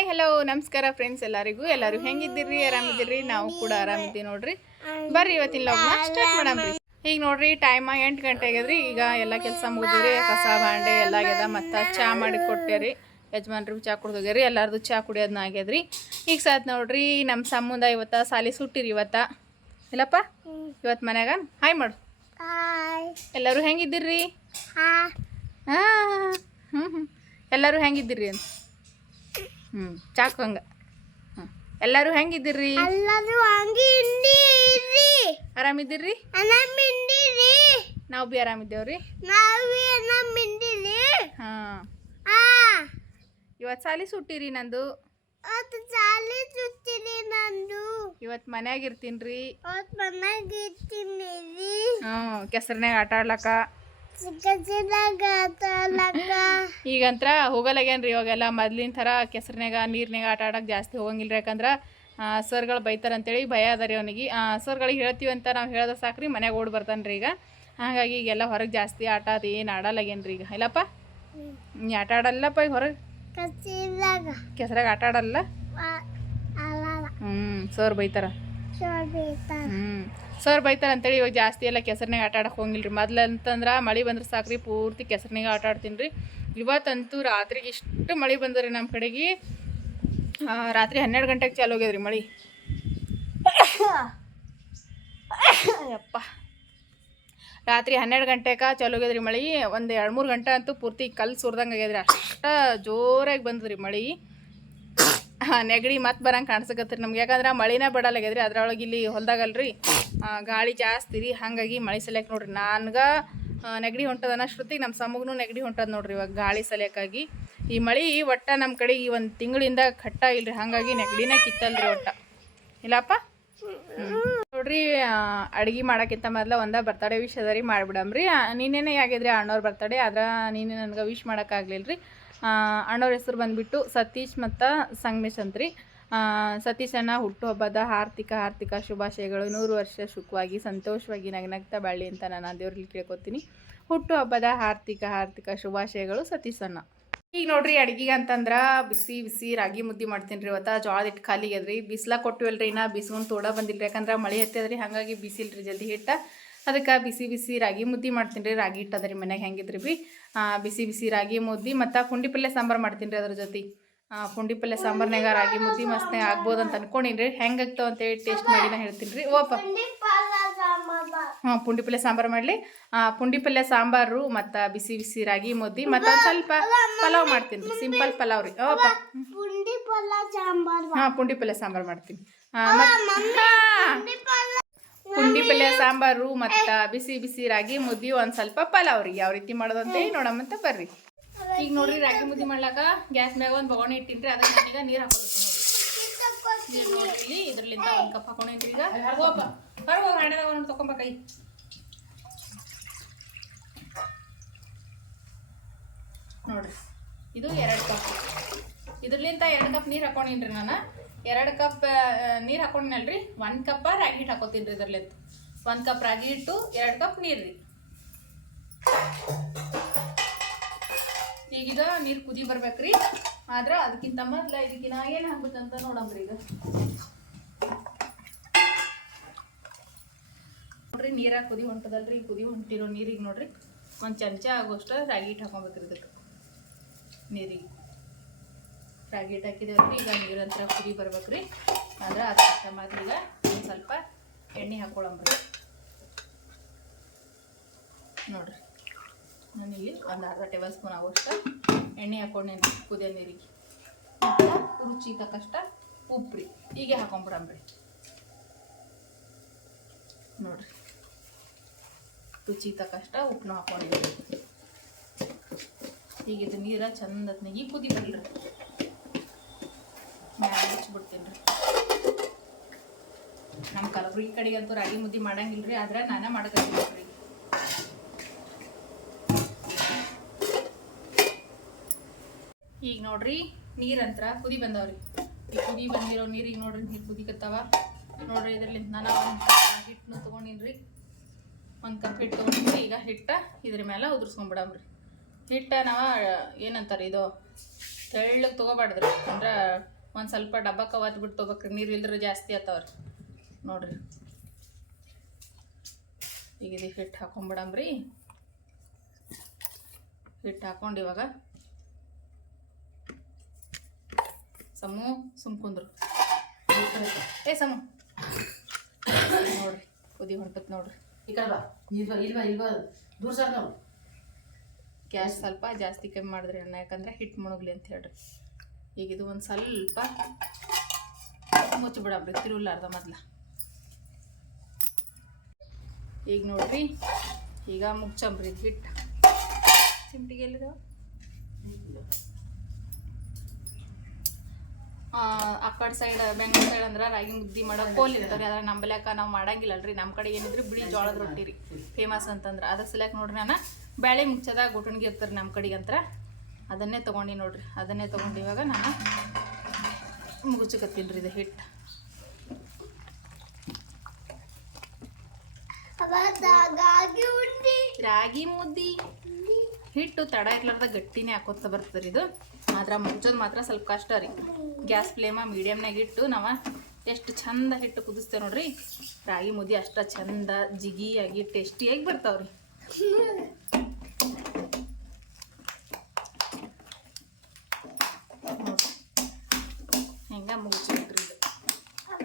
Hi hello ನಮಸ್ಕಾರ friends ಎಲ್ಲರಿಗೂ. ಎಲ್ಲರೂ ಹೆಂಗಿದ್ದೀರಿ? ಆರಾಮಿದ್ದೀರಿ? ನಾವು ಕೂಡ ಆರಾಮಿದ್ದೀವಿ ನೋಡ್ರಿ. ಬರ್ರಿ ಇವತ್ತಿನ ಲಾಗ್ನ ಸ್ಟಾರ್ಟ್ ಮಾಡಮ್ರಿ ಈಗ ನೋಡ್ರಿ ಟೈಮ್ ಎಂಟು ಗಂಟೆ ಆಗ್ಯದ್ರಿ. ಈಗ ಎಲ್ಲ ಕೆಲಸ ಮುಗಿದ್ರಿ ಕಸ ಬಾಂಡೆ ಎಲ್ಲ ಆಗ್ಯದ. ಮತ್ತು ಚಾ ಮಾಡಿ ಕೊಟ್ಟೇರಿ ಯಜಮಾನ್ರಿಗೂ ಚಾ ಕುಡ್ದೋಗ್ಯಾರಿ ಎಲ್ಲಾರದು ಚಾ ಕುಡಿಯೋದನ್ನ ಆಗ್ಯದ್ರಿ. ಈಗ ಸಾತ್ ನೋಡ್ರಿ ನಮ್ಮ ಸಂಬಂಧ ಇವತ್ತ ಸಾಲಿ ಸುಟ್ಟಿರಿ ಇವತ್ತ. ಇಲ್ಲಪ್ಪ? ಇವತ್ತು ಮನ್ಯಾಗ? ಹಾಯ್ ಮಾಡು. ಎಲ್ಲರೂ ಹೆಂಗಿದ್ದೀರಿ? ಹಾಂ. ಹ್ಞೂ ಹ್ಞೂ ಎಲ್ಲರೂ ಹೆಂಗಿದ್ದೀರಿ ಅಂತ? ಹ್ಞೂ ಚಾಕು ಹಂಗೆ ಹ್ಞೂ ಎಲ್ಲರೂ ಹೆಂಗಿದ್ದೀರಿ? ಎಲ್ಲರೂ ಹಂಗೆ ಹಿಂಡಿರಿ ಆರಾಮಿದ್ದೀರಿ? ಅನಮಿಂಡಿರಿ ನಾವು ಭೀ ಆರಾಮಿದ್ದೇವ್ರಿ. ನಾವೇ ಮಿಂಡಿರಿ ಹಾಂ. ಆ. ಇವತ್ತು ಸಾಲಿ ಸುಟ್ಟಿರಿ ನಂದು. ಇವತ್ತು ಸಾಲಿ ಸುಟ್ಟಿರಿ ನಂದು. ಇವತ್ತು ಮನ್ಯಾಗ ಇರ್ತೀನಿ ರೀ ಇವತ್ತು ಮನ್ಯಾಗ ಇರ್ತೀನಿ ಹ್ಞೂ ಕೆಸರಿನಾಗ ಆಟ ಆಡ್ಲಕ್ಕ. ಈಗಂತ್ರ ಹೋಗಲ್ಲಾಗ್ಯಾನ್ರಿ ಇವಾಗೆಲ್ಲ ಮೊದ್ಲಿನ ಥರ ಕೆಸರಿನಾಗ ನೀರ್ನಾಗ ಆಟ ಆಡಕ್ಕೆ ಜಾಸ್ತಿ ಹೋಗಂಗಿಲ್ಲ ಯಾಕಂದ್ರೆ ಸರ್ಗಳು ಬೈತಾರೆ ಅಂತೇಳಿ ಭಯ ಅದ ರೀ ಅವನಿಗೆ ಸರ್ಗಳಿಗೆ ಹೇಳ್ತೀವಿ ಅಂತ ನಾವು ಹೇಳಿದ್ರೆ ಸಾಕ್ರಿ ಮನೆಗೆ ಓಡಿ ಬರ್ತಾನೆ ರೀ ಈಗ. ಹಾಗಾಗಿ ಈಗೆಲ್ಲ ಹೊರಗೆ ಜಾಸ್ತಿ ಆಟ ಅದು ಏನು ಆಡಲ್ಲಾಗೇನ್ರಿ ಈಗ. ಇಲ್ಲಪ್ಪ? ನೀ ಆಟ ಆಡಲ್ಲಪ್ಪ ಈಗ ಹೊರಗೆ? ಕೆಸರಾಗ ಆಟ ಆಡಲ್ಲ? ಹ್ಞೂ ಸರ್ ಬೈತಾರ. ಹ್ಞೂ ಸರ್ ಬೈತಾರೆ ಅಂತೇಳಿ ಇವಾಗ ಜಾಸ್ತಿ ಎಲ್ಲ ಕೆಸರ್ನಾಗ ಆಟ ಆಡಕ್ಕೆ ಹೋಗಿಲ್ಲ ರೀ ಮೊದ್ಲು ಅಂತಂದ್ರೆ ಮಳೆ ಬಂದ್ರೆ ಸಾಕ್ರಿ, ಪೂರ್ತಿ ಕೆಸರ್ನಾಗ ಆಟ ಆಡ್ತೀನಿ ರೀ ಇವತ್ತಂತೂ ರಾತ್ರಿಗೆ ಇಷ್ಟು ಮಳೆ ಬಂದ್ರಿ ನಮ್ಮ ಕಡೆಗೆ. ರಾತ್ರಿ ಹನ್ನೆರಡು ಗಂಟೆಗೆ ಚಾಲು ಹೋಗ್ಯದ್ರಿ ಮಳೆ. ಅಪ್ಪ ರಾತ್ರಿ ಹನ್ನೆರಡು ಗಂಟೆಗೆ ಚಾಲು ಹೋಗ್ಯದ್ರಿ ಮಳೆ. ಒಂದು ಎರಡು ಮೂರು ಗಂಟೆ ಅಂತೂ ಪೂರ್ತಿ ಕಲ್ಲು ಸುರ್ದಂಗೆ ಆಗ್ಯದ್ರಿ. ಅಷ್ಟು ಜೋರಾಗಿ ಬಂದದ್ರಿ ಮಳೆ. ಹಾಂ, ನೆಗಡಿ ಮತ್ತೆ ಬರಂಗೆ ಕಾಣಿಸಕತ್ರಿ ನಮ್ಗೆ. ಯಾಕಂದ್ರೆ ಮಳಿನ ಬಿಡಲಾಗ್ಯದ್ರಿ ಅದ್ರೊಳಗೆ ಇಲ್ಲಿ ಹೊಲ್ದಾಗಲ್ರಿ ಗಾಳಿ ಜಾಸ್ತಿ ರೀ. ಹಾಗಾಗಿ ಮಳೆ ಸಲಕ್ಕೆ ನೋಡ್ರಿ. ನನ್ಗೆ ನೆಗಡಿ ಹೊಂಟದ ಶ್ರುತಿಗೆ ನಮ್ಮ ಸಮಗ್ನು ನೆಗಡಿ ಹೊಂಟದ ನೋಡ್ರಿ ಇವಾಗ ಗಾಳಿ ಸಲಕ್ಕಾಗಿ ಈ ಮಳೆ ಒಟ್ಟ ನಮ್ಮ ಕಡೆ ಈ ಒಂದು ತಿಂಗಳಿಂದ ಕಟ್ಟ ಇಲ್ರಿ. ಹಾಗಾಗಿ ನೆಗಡಿನೇ ಕಿತ್ತಲ್ರಿ ಒಟ್ಟ. ಇಲ್ಲಪ್ಪ. ನೋಡ್ರಿ ಅಡುಗೆ ಮಾಡೋಕ್ಕಿಂತ ಮೊದಲ ಒಂದ ಬರ್ತಡೇ ವಿಶ್ ಅದ ರೀ ಮಾಡಿಬಿಡಮ್ರಿ ನೀನೇನೇ ಆಗಿದ್ರಿ ಅಣ್ಣವ್ರ ಬರ್ತಡೇ, ಆದ್ರೆ ನೀನೇ ನನಗೆ ವಿಶ್ ಮಾಡೋಕ್ಕಾಗಲಿಲ್ಲ ರೀ ಅಣ್ಣವ್ರ ಹೆಸರು ಬಂದ್ಬಿಟ್ಟು ಸತೀಶ್ ಮತ್ತು ಸಂಗಮೇಶ್ ಅಂತ್ರಿ ಸತೀಶಣ್ಣ ಹುಟ್ಟುಹಬ್ಬದ ಹಾರ್ದಿಕ ಹಾರ್ದಿಕ ಶುಭಾಶಯಗಳು. ನೂರು ವರ್ಷ ಸುಖವಾಗಿ, ಸಂತೋಷವಾಗಿ ನಗ್ನಗ್ತಾ ಬಾಳಿ ಅಂತ ನಾನು ದೇವ್ರಲ್ಲಿ ಕೇಳ್ಕೊತೀನಿ. ಹುಟ್ಟುಹಬ್ಬದ ಹಾರ್ದಿಕ ಹಾರ್ದಿಕ ಶುಭಾಶಯಗಳು ಸತೀಶ್ ಅಣ್ಣ. ಈಗ ನೋಡ್ರಿ ಅಡ್ಗಿಗೆ ಅಂತಂದ್ರೆ ಬಿಸಿ ಬಿಸಿ ರಾಗಿ ಮುದ್ದೆ ಮಾಡ್ತೀನಿ ರೀ ಇವತ್ತು. ಜೋಳದ ಹಿಟ್ಟು ಖಾಲಿ ಅದ್ರಿ. ಬಿಸ್ಲ ಕೊಟ್ಟಿವಲ್ರಿ ಇನ್ನ. ಬಿಸ್ಕೊಂಡು ತೋಡ ಬಂದಿಲ್ಲ ಯಾಕಂದ್ರೆ ಮಳೆ ಹತ್ತಿದ್ರಿ ಹಾಗಾಗಿ ಬಿಸಿಲ್ರಿ ಜಲ್ದಿ ಹಿಟ್ಟ. ಅದಕ್ಕೆ ಬಿಸಿ ಬಿಸಿ ರಾಗಿ ಮುದ್ದೆ ಮಾಡ್ತೀನಿ ರೀ. ರಾಗಿ ಹಿಟ್ಟು ಅದ ರೀ ಮನ್ಯಾಗ ಹೆಂಗಿದ್ರಿ ಬಿ. ಬಿಸಿ ಬಿಸಿ ರಾಗಿ ಮುದ್ದೆ ಮತ್ತು ಪುಂಡಿ ಪಲ್ಯ ಸಾಂಬಾರು ಮಾಡ್ತೀನಿ ರೀ ಅದ್ರ ಜೊತೆ. ಪುಂಡಿ ಪಲ್ಯ ಸಾಂಬಾರ್ನಾಗ ರಾಗಿ ಮುದ್ದೆ ಮಸ್ತ್ನಾಗ ಆಗ್ಬೋದು ಅಂತ ಅನ್ಕೊಂಡಿನಿ ರೀ. ಹೆಂಗೆ ಆಗ್ತಾವ ಅಂತೇಳಿ ಟೇಸ್ಟ್ ಮಾಡಿ ನಾ ಹೇಳ್ತೀನಿ ರೀ. ಓಪ. ಹಾಂ ಪುಂಡಿ ಪಲ್ಯ ಸಾಂಬಾರು ಮಾಡಲಿ. ಪುಂಡಿ ಪಲ್ಯ ಸಾಂಬಾರು ಮತ್ತು ಬಿಸಿ ಬಿಸಿ ರಾಗಿ ಮುದ್ದೆ ಮತ್ತು ಸ್ವಲ್ಪ ಪಲಾವ್ ಮಾಡ್ತೀನಿ ರೀ. ಸಿಂಪಲ್ ಪಲಾವ್ ರೀ. ಓಪ. ಹಾಂ ಪುಂಡಿ ಪಲ್ಯ ಸಾಂಬಾರು ಮಾಡ್ತೀನಿ. ಮತ್ತು ಪುಂಡಿ ಪಲ್ಯ ಸಾಂಬಾರು ಮತ್ತು ಬಿಸಿ ಬಿಸಿ ರಾಗಿ ಮುದ್ದೆ ಒಂದು ಸ್ವಲ್ಪ ಪಲಾವ್ ರೀ. ಯಾವ ರೀತಿ ಮಾಡೋದಂತ ಹೇಳಿ ನೋಡಮ್ಮಂತ ಬರ್ರಿ. ಈಗ ನೋಡ್ರಿ ರಾಗಿ ಮುದ್ದೆ ಮಾಡ್ಲಾಕ ಗ್ಯಾಸ್ ಮ್ಯಾಗ ಒಂದು ಬಗೋಣಿ ಇಟ್ಟಿನ್ರಿ. ಅದನ್ನ ಅದಕ್ಕೆ ನಾನೀಗ ನೀರು ಹಾಕೋತೀನಿ ನೋಡ್ರಿ. ನೋಡ್ರಿ ಇದ್ರಲ್ಲಿಂದ ಒಂದು ಕಪ್ ಹಾಕೋಣ ಈಗ. ಹೋಗಪ್ಪ ಹೊರಗೆ ಹೋಗಿ ಒಂದು ತೊಗೊಂಬ ಕೈ. ನೋಡ್ರಿ. ಇದು ಎರಡು ಕಪ್. ಇದ್ರಲಿಂದ ಎರಡು ಕಪ್ ನೀರು ಹಾಕೋಣ ರೀ ನಾನು. ಎರಡು ಕಪ್ ನೀರು ಹಾಕೊಂಡಿನಲ್ರಿ? ಒಂದು ಕಪ್ಪ ರಾಗಿ ಹಿಟ್ಟು ಹಾಕೋತೀನಿ ರೀ ಇದರಲ್ಲಿ ಒಂದು ಕಪ್ ರಾಗಿ ಹಿಟ್ಟು, ಎರಡು ಕಪ್ ನೀರು ರೀ ಈಗಿದ ನೀರು ಕುದಿ ಬರ್ಬೇಕ್ರಿ. ಆದ್ರೆ ಅದಕ್ಕಿಂತ ಮೊದ್ಲ ಇದಕ್ಕಿನ ಏನು ಹಾಕ್ಬೇಕಂತ ನೋಡಂಬ್ರಿ ಈಗ. ನೋಡ್ರಿ ನೀರಾಗ ಕುದಿ ಹೊಂಟದಲ್ರಿ, ಕುದಿ ಹೊಂಟಿರೋ ನೀರಿಗೆ ನೋಡ್ರಿ. ಒಂದು ಚಮಚ ಆಗೋಷ್ಟು ರಾಗಿ ಹಿಟ್ಟು ಹಾಕೊಬೇಕ್ರಿ ಇದಕ್ಕೆ ನೀರಿಗೆ. ರಾಗಿ ಹಿಟ್ಟು ಹಾಕಿದೇವ್ರಿ ಈಗ ನೀರಂತರ ಕುದಿ ಬರ್ಬೇಕ್ರಿ. ಅಂದ್ರೆ ಅದಕ್ಕಿಂತ ಈಗ ಒಂದು ಸ್ವಲ್ಪ ಎಣ್ಣೆ ಹಾಕೊಳಂಬ್ರಿ ನೋಡ್ರಿ. ನಾನಿಲ್ಲಿ ಒಂದು ಅರ್ಧ ಟೇಬಲ್ ಸ್ಪೂನ್ ಆಗೋಷ್ಟು ಎಣ್ಣೆ ಹಾಕ್ಕೊಂಡೇನಿ ಕುದಿಯೋ ನೀರಿಗೆ. ಮತ್ತು ರುಚಿ ತಕ್ಕಷ್ಟ ಉಪ್ಪು ರೀ ಹೀಗೆ ಹಾಕೊಂಬಿಡಂಬ್ರಿ ನೋಡ್ರಿ. ರುಚಿ ತಕ್ಕಷ್ಟ ಉಪ್ಪನ್ನ ಹಾಕೊಂಡಿದ್ರಿ ಈಗ ಇದು ನೀರ ಚಂದ ಈಗ ಕುದಿ ಬರ್ಲ್ರಿ ಮ್ಯಾಲ ಹಚ್ಬಿಡ್ತೀನಿ ರೀ. ನಮ್ಮ ಕಲಬುರಗಿ ಅಂತೂ ರಾಗಿ ಮುದ್ದೆ ಮಾಡಂಗಿಲ್ಲ ರೀ ಆದ್ರೆ ನಾನೇ ಮಾಡಕತ್ತೀನಿ ಈಗ ನೋಡ್ರಿ ನೀರಂತ್ರ ಕುದಿ ಬಂದವ್ರಿ. ಈ ಕುದಿ ಬಂದಿರೋ ನೀರಿಗೆ ನೋಡ್ರಿ ನೀರು ಕುದಿಕತ್ತಾವ. ನೋಡ್ರಿ ಇದರಲ್ಲಿ ನಾನು ಒಂದು ಹಿಟ್ಟನ್ನು ತೊಗೊಂಡಿನ್ರಿ. ಒಂದು ಕಪ್ ಹಿಟ್ಟು ತೊಗೊಂಡಿದ್ರಿ ಈಗ ಹಿಟ್ಟ ಇದ್ರ ಮೇಲೆ ಉದುರ್ಸ್ಕೊಂಡ್ಬಿಡಮ್ರಿ ಹಿಟ್ಟ ನಾವು, ಏನಂತಾರೆ ಇದು, ತೆಳ್ಳಗೆ ತೊಗೋಬಾರ್ದ್ರಿ. ಅಂದ್ರೆ ಒಂದು ಸ್ವಲ್ಪ ಡಬ್ಬಕ್ಕೆ ಅವತ್ತು ಬಿಟ್ಟು ತೊಗೊಬೇಕ್ರಿ. ನೀರು ಇಲ್ದ್ರೆ ಜಾಸ್ತಿ ಆತವ್ರಿ. ನೋಡ್ರಿ. ಈಗ ಇದು ಹಿಟ್ಟು ಹಾಕೊಂಬಿಡಮ್ರಿ ಹಿಟ್ಟು ಹಾಕೊಂಡು ಇವಾಗ ಸಮು ಸುಮ್ ಕುಂದ್ರು. ಏ ಸಮು. ನೋಡ್ರಿ ಕುದಿ ಹೊಂಟತ್ ನೋಡ್ರಿ. ಇಲ್ವಾ ಇಲ್ವಾ ಇಲ್ವಾ. ದೂರ ಸರ್ ನಾವು. ಗ್ಯಾಸ್ ಸ್ವಲ್ಪ ಜಾಸ್ತಿ ಕಮ್ಮಿ ಮಾಡಿದ್ರಿ ಅಣ್ಣ ಯಾಕಂದ್ರೆ ಹಿಟ್ಟು ಮುಣಗ್ಲಿ ಅಂತ ಹೇಳ್ರಿ. ಈಗ ಇದು ಒಂದು ಸ್ವಲ್ಪ ಮುಚ್ಚಿ ಬಿಡಬ್ರಿ ತಿರುವಲಾರ್ದ ಮೊದ್ಲ. ಈಗ ನೋಡ್ರಿ ಈಗ ಮುಚ್ಚಂಬ್ರಿ ಇದು ಹಿಟ್ಟು. ಚಿಮಟಿಗೆ ಎಲ್ಲಿದ ಆ ಕಡೆ ಸೈಡ್ ಬೆಂಗಳೂರು ಸೈಡ್ ಅಂದ್ರೆ ರಾಗಿ ಮುದ್ದಿ ಮಾಡೋ ಕೋಲ್ ಇರ್ತಾರೆ ಅದ್ರ ನಂಬಲ್ಯಾಕ ನಾವು ಮಾಡಂಗಿಲ್ಲ ಅಲ್ರಿ ನಮ್ಮ ಕಡೆ ಏನಿದ್ರೆ ಬಿಳಿ ಜೋಳದ ರೊಟ್ಟಿ ರೀ ಫೇಮಸ್ ಅಂತಂದ್ರೆ. ಅದ್ರ ಸಲಕ್ ನೋಡ್ರಿ ನಾನು ಬ್ಯಾಳೆ ಮುಚ್ಚದಾಗ ಗುಟಣ್ಗಿ ಇರ್ತಾರೆ ನಮ್ಮ ಕಡೆಗೆ ಅಂತ ಅದನ್ನೇ ತೊಗೊಂಡು ನೋಡ್ರಿ. ಅದನ್ನೇ ತೊಗೊಂಡು ಇವಾಗ ನಾನು ಮುಗುಚಕತ್ತೀನಿ ರೀ ಇದು ಹಿಟ್ಟು. ರಾಗಿ ಮುದ್ದಿ. ಹಿಟ್ಟು ತಡ ಇರ್ಲಾರ್ದ ಗಟ್ಟಿನೇ ಹಾಕೋತ ಬರ್ತದೆ ಇದು. ಆದ್ರೆ ಮುಚ್ಚೋದು ಮಾತ್ರ ಸ್ವಲ್ಪ ಕಷ್ಟ ರೀ. ಗ್ಯಾಸ್ ಫ್ಲೇಮ ಮೀಡಿಯಮ್ನಾಗ ಇಟ್ಟು ನಾವು ಎಷ್ಟು ಚಂದ ಹಿಟ್ಟು ಕುದಿಸ್ತೇವೆ ನೋಡ್ರಿ. ರಾಗಿ ಮುದ್ದಿ ಅಷ್ಟ ಚಂದ ಜಿಗಿಯಾಗಿ ಟೇಸ್ಟಿಯಾಗಿ ಬರ್ತಾವ್ರಿ ನೋಡ್ರಿ ಹೆಂಗ ಮುಗಿಸ್ಬಿಟ್ರಿ ಇದು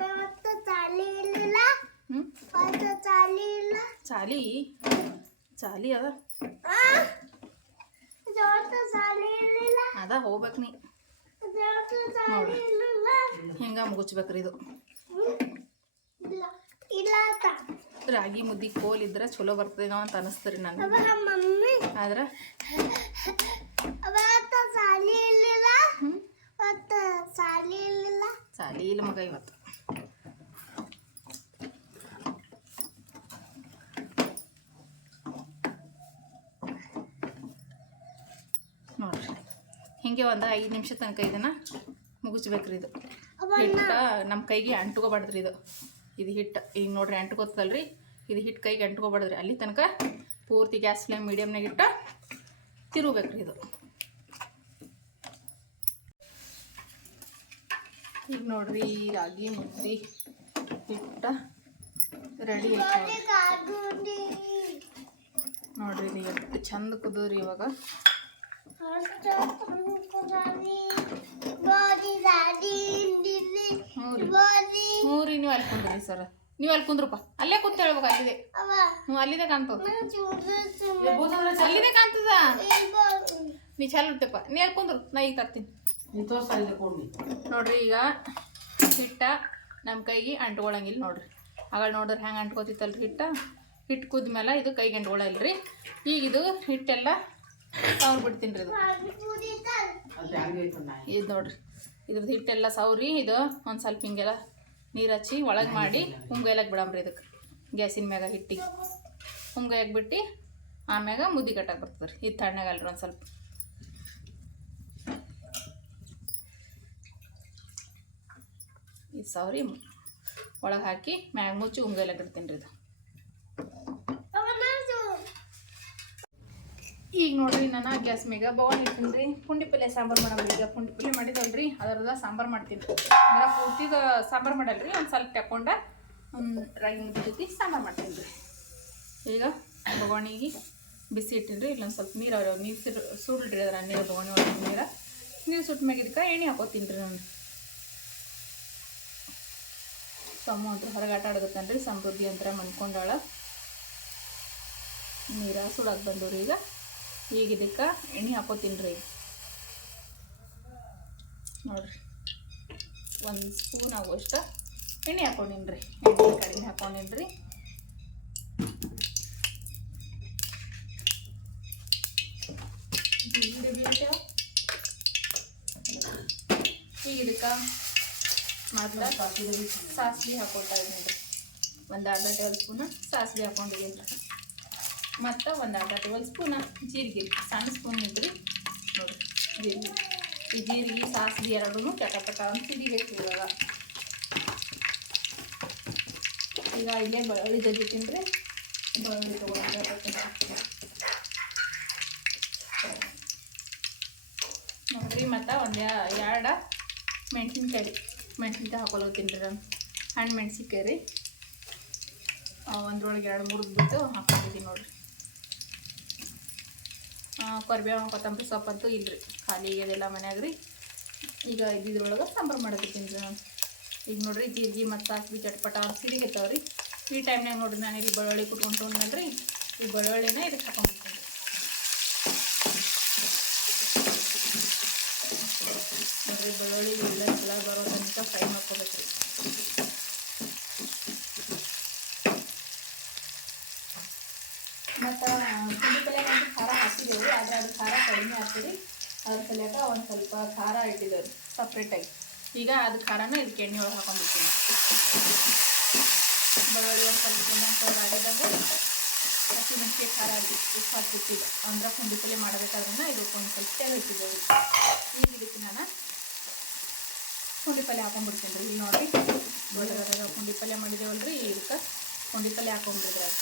ಅವತ್ತು ಚಾಲಿ ಇರಲಿಲ್ಲ ಹ್ಞೂ ಅವತ್ತು ಚಾಲಿ ಇಲ್ಲ ಚಾಲಿ ಚಾಲಿ ಅದ. ಅದ ಹೋಗ್ಬೇಕು ನೀ. ಜೋತ ಹಿಂಗೆ ಮುಗಿಸ್ಬೇಕ್ರಿ ಇದು. ರಾಗಿ ಮುದ್ದಿ ಕೋಲ್ ಇದ್ರೆ ಚಲೋ ಬರ್ತದೇನೋ ಅಂತ ಅನಿಸ್ತರಿ ನನಗೆ ಆದ್ರ? ಸಾಲಿ ಇಲ್ಲ ಮಗ ಇವತ್ತು ನೋಡ್ರಿ ಹಿಂಗೆ ಒಂದು ಐದು ನಿಮಿಷ ತನಕ ಇದನ್ನ ಮುಗಿಸ್ಬೇಕ್ರಿ ಇದು. ಹಿಟ್ಟು ನಮ್ಮ ಕೈಗೆ ಅಂಟ್ಕೋಬಾರ್ದ್ರಿ ಇದು. ಇದು ಹಿಟ್ಟು ಈಗ ನೋಡ್ರಿ ಅಂಟ್ಕೋತದಲ್ರಿ ಇದು ಹಿಟ್ಟು ಕೈಗೆ ಅಂಟ್ಕೋಬಾರ್ದ್ರಿ. ಅಲ್ಲಿ ತನಕ ಪೂರ್ತಿ ಗ್ಯಾಸ್ ಫ್ಲೇಮ್ ಮೀಡಿಯಮ್ನಾಗ ಇಟ್ಟು ತಿರುಬೇಕ್ರಿ ಇದು. ಈಗ ನೋಡ್ರಿ ರಾಗಿ ಮುದ್ದಿ ಹಿಟ್ಟು ರೆಡಿ ಆಯ್ತು ನೋಡ್ರಿ. ಇದು ಎಷ್ಟು ಚಂದ ಕುದ್ರಿ ಇವಾಗ. ಹ್ಞೂ ರೀ ಹ್ಞೂ ರೀ ನೀವು ಅಲ್ಲಿ ಕುಂದ್ರಿ ಸರ್. ನೀವು ಅಲ್ಲಿ ಕುಂದ್ರಪ್ಪ. ಅಲ್ಲೇ ಕುಂತ ಹೇಳ್ಬೇಕು ಅಲ್ಲಿದೆ ಹ್ಞೂ ಅಲ್ಲಿದೆ ಕಾಣ್ತದ ಅಲ್ಲಿದೆ ಕಾಣ್ತದ? ನೀ ಚಲ್ ಇರ್ತಪ್ಪ ನೀ ಅಲ್ಲಿ ಕುಂದ್ರು. ನಾ ಈಗ ತರ್ತೀನಿ. ನೋಡ್ರಿ ಈಗ ಹಿಟ್ಟ ನಮ್ಮ ಕೈಗೆ ಅಂಟ್ಕೊಳಂಗಿಲ್ಲ ನೋಡ್ರಿ. ಆಗ ನೋಡ್ರಿ ಹೆಂಗೆ ಅಂಟ್ಕೋತಿತ್ತಲ್ರಿ ಹಿಟ್ಟ? ಹಿಟ್ಟು ಕುದ್ಮೇಲೆ ಇದು ಕೈಗೆ ಅಂಟ್ಕೊಳಲ್ರಿ. ಈಗ ಇದು ಹಿಟ್ಟೆಲ್ಲ ಸವ್ರ್ ಬಿಡ್ತೀನಿ ರೀ ಇದು. ಇದು ನೋಡ್ರಿ ಇದ್ರದ್ದು ಹಿಟ್ಟೆಲ್ಲ ಸವ್ರಿ ಇದು ಒಂದು ಸ್ವಲ್ಪ ಹಿಂಗೆಲ್ಲ ನೀರು ಹಚ್ಚಿ ಒಳಗೆ ಮಾಡಿ ಹುಂಗೈಲಕ್ಕೆ ಬಿಡಮ್ರಿ ಇದಕ್ಕೆ ಗ್ಯಾಸಿನ ಮ್ಯಾಗ ಹಿಟ್ಟಿಗೆ. ಹುಂಗೈಯಾಗ ಬಿಟ್ಟು ಆಮ್ಯಾಗ ಮುದ್ದೆ ಕಟ್ಟಕ್ಕೆ ಬರ್ತದೆ ರೀ ಇದು ತಣ್ಣಗಲ್ರಿ ಒಂದು ಸ್ವಲ್ಪ. ಇದು ಸವ್ರಿ ಒಳಗೆ ಹಾಕಿ ಮ್ಯಾಗ ಮುಚ್ಚಿ ಹುಂಗೈಲಕ್ಕೆ ಇಡ್ತೀನಿ ರೀ ಇದು. ಈಗ ನೋಡ್ರಿ ನಾನು ಗ್ಯಾಸ್ ಮೇಗ ಬವನ್ ರೀ ಪುಂಡಿ ಪಲ್ಯ, ಸಾಂಬಾರು ಮಾಡೋಣ ಈಗ ಪುಂಡಿ ಪಲ್ಯ ಮಾಡಿದಲ್ರಿ ಅದರದ ಸಾಂಬಾರು ಮಾಡ್ತೀನಿ. ಅಂದ್ರೆ ಪೂರ್ತಿಗ ಸಾಂಬಾರು ಮಾಡಲ್ರಿ. ಒಂದು ಸ್ವಲ್ಪ ತಕೊಂಡ ರಾಗಿ ಮುದ್ದೆ ಜೊತೆ ಸಾಂಬಾರು ಮಾಡ್ತೀನಿ. ರೀ ಈಗ ಬಗವಣಿಗೆ ಬಿಸಿ ಇಟ್ಟಿನಿ ರೀ ಇಲ್ಲೊಂದು ಸ್ವಲ್ಪ ನೀರು ಅವ್ರ ನೀರು ಸಿರು ಸುಡ್ರಿ ಅದ್ರ ನೀರು ಬಗವಣಿ ಒಳಗೆ ನೀರು. ನೀರು ಸುಟ್ಟ ಮ್ಯಾಗ ಇದಕ್ಕೆ ಎಣ್ಣೆ ಹಾಕೋತೀನಿ ರೀ ನಾನು. ತಮ್ಮ ಅಂತ ಹೊರಗೆ ಆಟ ಆಡಗತ್ತನ್ರಿ ರೀ ಸಮೃದ್ಧಿ ಅಂತ ಮನ್ಕೊಂಡಾಳ ನೀರ ಸುಡಕ್ಕೆ ಬಂದವ್ರಿ ಈಗ. ಈಗ ಇದಕ್ಕೆ ಎಣ್ಣೆ ಹಾಕೋತೀನಿ ರೀ. ನೋಡ್ರಿ. ಒಂದು ಸ್ಪೂನ್ ಆಗುವಷ್ಟು ಎಣ್ಣೆ ಹಾಕೊಂಡಿನಿ ರೀ. ಎಣ್ಣೆ ಕಡಿಮೆ ಹಾಕೊಂಡಿನಿ ರೀ. ಈಗ ಇದಕ್ಕೆ ಮೊದಲ ಸಾಸಿವೆ ಹಾಕೊಳ್ತಾ ಇದ್ದೀನಿ ರೀ. ಒಂದು ಅರ್ಧ ಟೇಬಲ್ ಸ್ಪೂನ್ ಸಾಸಿವೆ ಹಾಕೊಂಡಿದ್ದೀನಿ ರೀ. ಮತ್ತು ಒಂದು ಅರ್ಧ ಟೇಬಲ್ ಸ್ಪೂನ ಜೀರಿಗೆ. ಸಣ್ಣ ಸ್ಪೂನ್ ಇದ್ರಿ ನೋಡಿ ಜೀರಿಗೆ. ಈ ಜೀರಿಗೆ ಸಾಸಿವೆ ಎರಡೂ ಅಂತ ಸಿಡಿಬೇಕು ಇವಾಗ. ಈಗ ಇಲ್ಲೇ ಬಳ್ಳಿ ಜಜ್ಜಿತೀನಿ ರೀ ಬೆಳ್ಳುಳ್ಳಿ ತೊಗೊಂಡು ನೋಡ್ರಿ, ಮತ್ತು ಒಂದು ಎರಡು ಮೆಣಸಿನ್ಕಾಯಿ ಮೆಣಸಿನ್ಕಾಯಿ ಹಾಕೊಳತ್ತೀನಿ ರೀ ನಾನು. ಹಣ್ಣು ಮೆಣಸಿನ್ಕಾಯಿ ರೀ. ಒಂದ್ರೊಳಗೆ ಎರಡು ಮೂರು ಬಿಟ್ಟು ಹಾಕೊಂಡಿದ್ದೀನಿ ನೋಡ್ರಿ. ಕರಿಬೇವು ಕೊತ್ತಂಬರಿ ಸೊಪ್ಪಂತೂ ಇಲ್ರಿ. ಖಾಲಿ ಇದೆಲ್ಲ ಮನ್ಯಾಗ ರೀ. ಈಗ ಇದ್ರೊಳಗೆ ಸಾಂಬಾರು ಮಾಡಕತ್ತೀನಿ ರೀ ಈಗ ನೋಡ್ರಿ ಜೀರಿಗೆ ಮತ್ತು ಸಾಸ್ವಿ ಚಟ್ಪಟ ಸಿಡಿಗೆ ರೀ. ಈ ಟೈಮ್ನಾಗ ನೋಡ್ರಿ ನಾನು ಇಲ್ಲಿ ಬೆಳ್ಳುಳ್ಳಿ ಕುಟ್ಕೊಂಡು ರೀ ಈ ಬೆಳ್ಳುಳ್ಳಿನ ಇದಕ್ಕೆ ಹಾಕೊಂಡ್ಬಿಡ್ತೀನಿ ನೋಡ್ರಿ ಬೆಳ್ಳುಳ್ಳಿ ಎಲ್ಲ ಕಲರ್ ಬರೋ ತನಕ ಫ್ರೈ ಮಾಡ್ಕೋಬೇಕು ರೀ ಮತ್ತು ಪುಂಡಿ ಪಲ್ಯಾಗ ಅಂತೂ ಖಾರ ಹಾಕಿದ್ದೇವೆ ಆದರೆ ಅದು ಖಾರ ಕಡಿಮೆ ಆಗ್ತದೆ ಅದ್ರ ಸಲಕ ಒಂದು ಸ್ವಲ್ಪ ಖಾರ ಇಟ್ಟಿದ್ದೇವೆ ಸಪ್ರೇಟ್ ಸಪ್ರೇಟಾಗಿ ಈಗ ಅದು ಖಾರನ ಇದಕ್ಕೆ ಎಣ್ಣೆ ಒಳಗೆ ಹಾಕೊಂಡ್ಬಿಡ್ತೀನಿ. ಬೆಳ್ಳುಳ್ಳಿ ಒಂದು ಸ್ವಲ್ಪ ಟೊಮೆಟೊ ಆಗಿದ್ದಂಗೆ ಹಸಿಮೆಣಸಿಗೆ ಖಾರ ಉಪ್ಪು ಹಾಕ್ಬಿಟ್ಟಿದ್ದೆ ಅಂದ್ರೆ ಪಲ್ಯ ಮಾಡಬೇಕಾದ್ರೆ ಇದಕ್ಕೆ ಒಂದು ಸ್ವಲ್ಪ ತೆಗೆ ಇಟ್ಟಿದ್ದೇವೆ ಈಗ ಇದಕ್ಕೆ ನಾನು ಪುಂಡಿ ಪಲ್ಯ ಹಾಕೊಂಡ್ಬಿಡ್ತೀನಿ ರೀ. ಇಲ್ಲಿ ನೋಡಿರಿ ದೊಡ್ಡದಾದ ಪುಂಡಿ ಪಲ್ಯ ಮಾಡಿದೇವಲ್ರಿ ಇದಕ್ಕೆ ಪುಂಡಿ ಪಲ್ಯ ಹಾಕೊಂಡ್ಬಿಡ್ರಿ ಅದು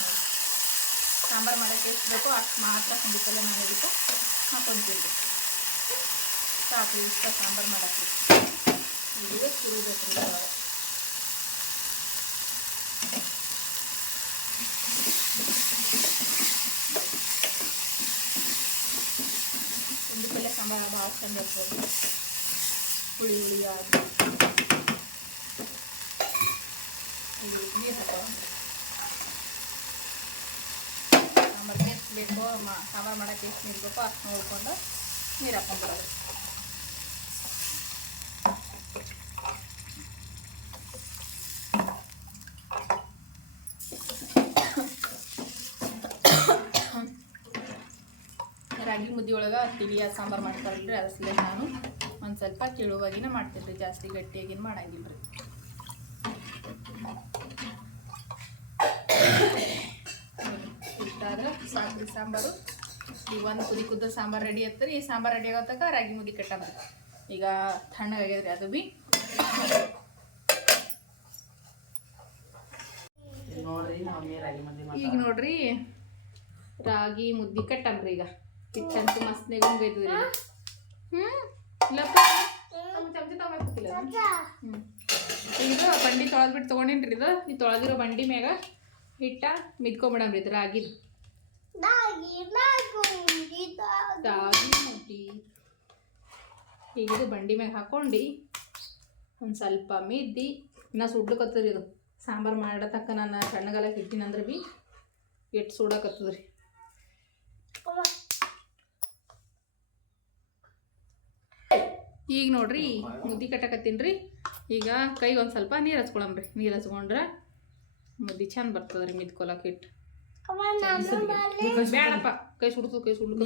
ನೋಡಿ. ಸಾಂಬಾರು ಮಾಡೋಕ್ಕೆ ಎಷ್ಟು ಬೇಕೋ ಅಷ್ಟು ಮಾತ್ರ ಖಂಡಿತಲ್ಲ ನಾನು ಇದಕ್ಕೆ ಹಾಕೊಂತೀನಿ ಸಾಕು ಇಷ್ಟ ಸಾಂಬಾರು ಮಾಡೋಕ್ಕೆ. ಇದು ತಿರುಗಬೇಕು ಪುಂಡಿ ಪಲ್ಯ ಸಾಂಬಾರು ಭಾಳ ಚಂದ ಇರ್ತದೆ. ಹುಳಿ ಹುಳಿ ಇದು ನೀರು ಹಾಕೋ ಸಾಂಬಾರು ಎಷ್ಟು ಬೇಕೋ, ಮಾ ಸಾಂಬಾರು ಮಾಡೋಕ್ಕೆ ಎಷ್ಟು ನೀರು ಬೇಕೋ ಅಷ್ಟು ನೋಡ್ಕೊಂಡು ನೀರು ಹಾಕೊಂಡ್ಬರೋದು ರಾಗಿ ಮುದ್ದೆ ಒಳಗೆ ತಿಳಿಯಾದ ಸಾಂಬಾರು ಮಾಡ್ತಾರಲ್ರಿ ಸಲ ನಾನು ಒಂದು ಸ್ವಲ್ಪ ತಿಳುವಾಗಿನ ಮಾಡ್ತೀನಿ ರೀ ಜಾಸ್ತಿ ಗಟ್ಟಿಯಾಗಿನ ಮಾಡಂಗಿಲ್ಲ ರೀ ಇಷ್ಟಾದ್ರೆ ಸಾಕ್ರಿ ಸಾಂಬಾರು. ಈಗ ಒಂದು ಕುದಿ ಕುದ್ದ ಸಾಂಬಾರು ರೆಡಿ ಆಗ್ತದೆ. ಈ ಸಾಂಬಾರು ರೆಡಿ ಆಗೋತಕ ರಾಗಿ ಮುದಿ ಕಟ್ಟಂಬ್ರಿ ಈಗ ತಣ್ಣಗಾಗ್ಯದ್ರಿ ಅದು ಮಂದಿ ಈಗ ನೋಡ್ರಿ ರಾಗಿ ಮುದ್ದೆ ಕಟ್ಟಂಬ್ರಿ ಈಗ. ಹಿಟ್ಟಂತೂ ಮಸ್ತ್ ನೆಗೊಂಬೈದ್ರಿ ಹ್ಞೂ ಇಲ್ಲಪ್ಪ ಚಮಚ ತಗೊಂಡಿಲ್ಲ ಹ್ಞೂ ಇದು ಬಂಡಿ ತೊಳೆದ್ಬಿಟ್ಟು ತೊಗೊಂಡಿನ್ರಿ ಇದು. ಈ ತೊಳೆದಿರೋ ಬಂಡಿ ಮ್ಯಾಗ ಹಿಟ್ಟ ಮಿದ್ಕೊಂಬಿಡಮ್ರಿ ಇದು ರಾಗಿದು. ರಾಗಿ ಈಗ ಬಂಡಿ ಮ್ಯಾಗ ಹಾಕೊಂಡು, ಒಂದು ಸ್ವಲ್ಪ ಮಿದ್ದಿ, ಇನ್ನ ಸುಡ್ಲಿಕತ್ತದ್ರಿ ಇದು ಸಾಂಬಾರು ಮಾಡತಕ್ಕ ನಾನು ಸಣ್ಣಗಲ ಹಿಟ್ಟಿನಂದ್ರೆ ಬಿ ಎಟ್ಟು ಸುಡಕತ್ತದ್ರಿ. ಈಗ ನೋಡ್ರಿ, ಮುದ್ದೆ ಕಟ್ಟಕತ್ತೀನಿ ರೀ ಈಗ ಕೈಗೆ ಒಂದು ಸ್ವಲ್ಪ ನೀರು ಹಚ್ಕೊಳಂಬ್ರಿ. ನೀರು ಹಚ್ಕೊಂಡ್ರೆ ಮುದ್ದೆ ಬರ್ತದೆ ಬರ್ತದ್ರಿ ಮಿದ್ಕೊಲಕ್ಕೆ ಹಿಟ್ಟು ಬೇಡಪ್ಪ ಕೈ ಸುಡ್ತು ಕೈ ಸುಡ್ಲು.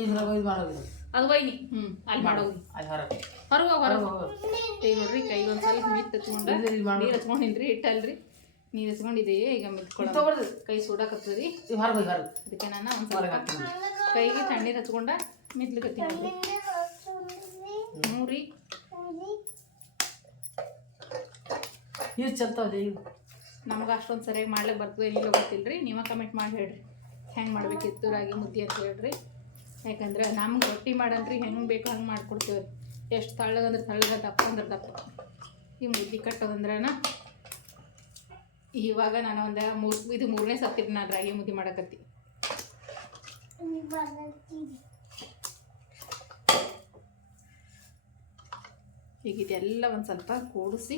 ಅದು ವೈನಿ ಹ್ಞೂ ಅಲ್ಲಿ ಅಲ್ಲಿ ಹೊರಗೆ ಹೊರಗೆ ಈಗ ನೋಡ್ರಿ ಕೈಗೆ ಒಂದು ಸ್ವಲ್ಪ ಮಿತ್ ಹಚ್ಕೊಂಡ ಇಲ್ಲಿ ನೀರು ಹಚ್ಕೊಂಡಿನ್ರಿ ಇಟ್ಟಲ್ರಿ ನೀರು ಹಚ್ಕೊಂಡಿದೆ ಈಗ ಮಿತ್ಕೊಳ ತಗೊಳ್ರಿ. ಕೈ ಸುಡಾಕತ್ತದ್ರಿ. ಅದಕ್ಕೆ ನಾನು ಒಂದ್ ಹೊರಗೆ ಸ್ವಲ್ಪ ಹಾಕ್ತೀನಿ. ಕೈಗೆ ತಣ್ಣೀರು ಹಚ್ಕೊಂಡ ಮಿತ್ಲಿಕತ್ತೀನಿ ನೋಡ್ರಿ. ಹ್ಞೂ ರೀ ನೀರು ಚೆಲ್ತಾವ್ರಿ ನಮ್ಗೆ ಅಷ್ಟೊಂದು ಸರಿಯಾಗಿ ಮಾಡ್ಲಿಕ್ಕೆ ಬರ್ತದೆ ಇಲ್ಲಿ ಗೊತ್ತಿಲ್ಲ ರೀ ನೀವು ಕಮೆಂಟ್ ಮಾಡಿ ಹೇಳ್ರಿ. ಹೆಂಗೆ ಮಾಡಬೇಕಿತ್ತು ರಾಗಿ ಮುದ್ದೆ ಅಂತ ಹೇಳ್ರಿ. ಯಾಕಂದ್ರೆ ನಮ್ಗೆ ರೊಟ್ಟಿ ಮಾಡಂದ್ರೆ ಹೆಂಗೆ ಬೇಕು ಹಂಗೆ ಮಾಡ್ಕೊಡ್ತೀವಿ. ಎಷ್ಟು ತಳ್ಳಗಂದ್ರೆ ತಳ್ಳಗ ದಪ್ಪ ಅಂದ್ರೆ ದಪ್ಪ. ಈ ಮುದ್ದೆ ಕಟ್ಟೋದಂದ್ರನ ಇವಾಗ ನಾನು ಒಂದು ಮೂರು, ಇದು ಮೂರನೇ ಸತ್ತಿರಿ ನಾನು ರಾಗಿ ಮುದ್ದೆ ಮಾಡಕತ್ತಿ. ಈಗ ಇದೆಲ್ಲ ಒಂದು ಸ್ವಲ್ಪ ಕೂಡಿಸಿ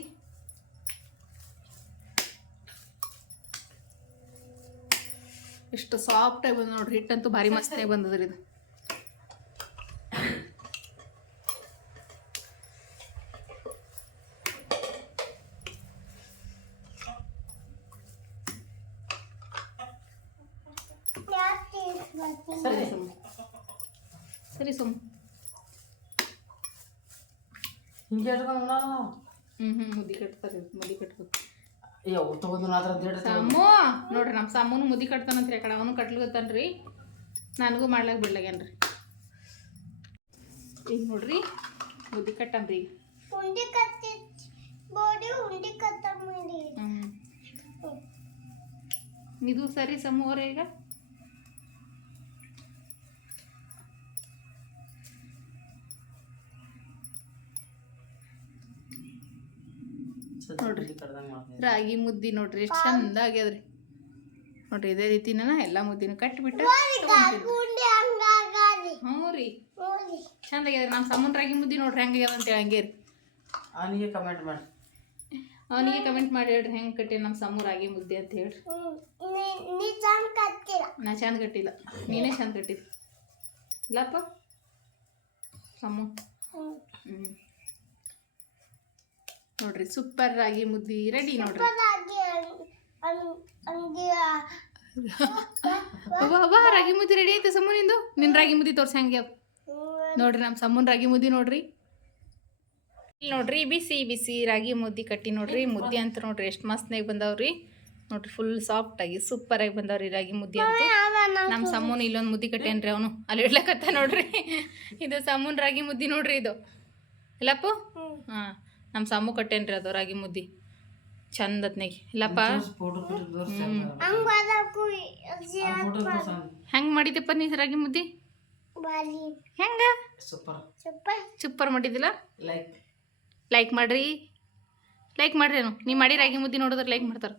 ಎಷ್ಟು ಸಾಫ್ಟಾಗಿ ಬಂದ ನೋಡ್ರಿ ಹಿಟ್ಟಂತೂ ಭಾರಿ ಮಸ್ತಾಗಿ ಬಂದದ್ರಿ ಇದು. ಸರಿ ಸುಮ್ ಸರಿ ಸುಮ್. ಹಿಂಗೆ ಹ್ಞೂ ಹ್ಞೂ ಮುದಿ ಕಟ್ತಾರೆ ಮುದಿ ಕಟ್ಬೇಕು. ಅಯ್ಯೋ ತಗೊಂಡು ಅದ್ರ ಅಂತ ಹೇಳಿ ಸಾಮು ನೋಡ್ರಿ ನಮ್ಮ ಸಾಮೂನು ಮುದಿ ಕಟ್ತಾನಂತ್ರಿ ಆ ಕಡೆ ಅವನು ಕಟ್ಲಿಗತ್ತಾನ್ರಿ ನನಗೂ ಮಾಡ್ಲಾಕ್ ಬಿಡ್ಲಾಗ್ಯಾನ್ರಿ. ಈಗ ನೋಡ್ರಿ ಮುದಿ ಕಟ್ಟನ್ರಿ. ಇದು ಸರಿ ಸಮೂಹರ ಈಗ? ನೋಡ್ರಿ. ರಾಗಿ ಮುದ್ದಿ ನೋಡ್ರಿ ಎಷ್ಟು ಚಂದ ಆಗ್ಯದ್ರಿ. ನೋಡ್ರಿ ಇದೇ ರೀತಿ ನಾನು ಎಲ್ಲ ಮುದ್ದಿನ ಕಟ್ಬಿಟ್ಟ ಹ್ಞೂ ರೀ. ಚಂದ ಆಗ್ಯದ ನಮ್ಮ ಸಮುನ್ ರಾಗಿ ಮುದ್ದಿ ನೋಡ್ರಿ ಹೆಂಗಾಗ್ಯದ ಅಂತೇಳಿ ಹಂಗೆ ರೀ ಅವನಿಗೆ ಕಮೆಂಟ್ ಮಾಡಿ. ಅವನಿಗೆ ಕಮೆಂಟ್ ಮಾಡಿ ಹೇಳ್ರಿ ಹೆಂಗೆ ಕಟ್ಟಿ ನಮ್ಮ ಸಮು ರಾಗಿ ಮುದ್ದೆ ಅಂತ ಹೇಳ್ರಿ. ನೀ- ಚಂದ ಕಟ್ಟಿಲ್ಲ ನೀನೇ ಚಂದ ಕಟ್ಟಿದ್ದಿ. ಇಲ್ಲಪ್ಪ. ಸಮು ಹ್ಞೂ ನೋಡ್ರಿ ಸೂಪರ್ ರಾಗಿ ಮುದ್ದಿ ರೆಡಿ ನೋಡ್ರಿ. ಅವ್ವ ರಾಗಿ ಮುದ್ದಿ ರೆಡಿ ಐತೆ ಸಮ್ಮು ನಿಂದು? ನಿನ್ನ ರಾಗಿ ಮುದ್ದಿ ತೋರ್ಸಿ ಹಂಗೆ. ನೋಡ್ರಿ ನಮ್ಮ ಸಮ್ಮನ್ ರಾಗಿ ಮುದ್ದಿ ನೋಡ್ರಿ. ಇಲ್ಲಿ ನೋಡ್ರಿ ಬಿಸಿ ಬಿಸಿ ರಾಗಿ ಮುದ್ದಿ ಕಟ್ಟಿ ನೋಡ್ರಿ. ಮುದ್ದಿ ಅಂತ ನೋಡ್ರಿ ಎಷ್ಟು ಮಸ್ತ್ನಾಗ ಬಂದಾವ್ರಿ. ನೋಡ್ರಿ ಫುಲ್ ಸಾಫ್ಟ್ ಆಗಿ ಸೂಪರ್ ಆಗಿ ಬಂದವ್ರಿ ರಾಗಿ ಮುದ್ದಿ ಅಂತ. ನಮ್ಮ ಸಮ್ಮನ್ ಇಲ್ಲೊಂದು ಮುದ್ದಿ ಕಟ್ಟೇನ್ರಿ ಅವನು. ಅಲ್ಲಿ ಇಡ್ಲಕತ್ತ ನೋಡ್ರಿ. ಇದು ಸಮ್ಮನ್ ರಾಗಿ ಮುದ್ದಿ ನೋಡ್ರಿ ಇದು. ಇಲ್ಲಪ್ಪು ಹಾಂ. ನಮ್ಮ ಸಮ್ಮು ಕಟ್ಟೇನ್ರಿ ಅದು ರಾಗಿ ಮುದ್ದಿ. ಚಂದ ಅತ್ನಾಗ ಇಲ್ಲಪ್ಪ? ಹೆಂಗ್ ಮಾಡಿದಪ್ಪ ನೀ ರಾಗಿ ಮುದ್ದಿ? ಬಾರಿ ಹೆಂಗ? ಸೂಪರ್. ಮಾಡಿದಿಲ್ಲ ಲೈಕ್. ಲೈಕ್ ಮಾಡ್ರಿ. ಲೈಕ್ ಮಾಡ್ರಿ ಏನು ನೀ ಮಾಡಿ ರಾಗಿ ಮುದ್ದಿ ನೋಡಿದ್ರೆ ಲೈಕ್ ಮಾಡ್ತಾರೆ.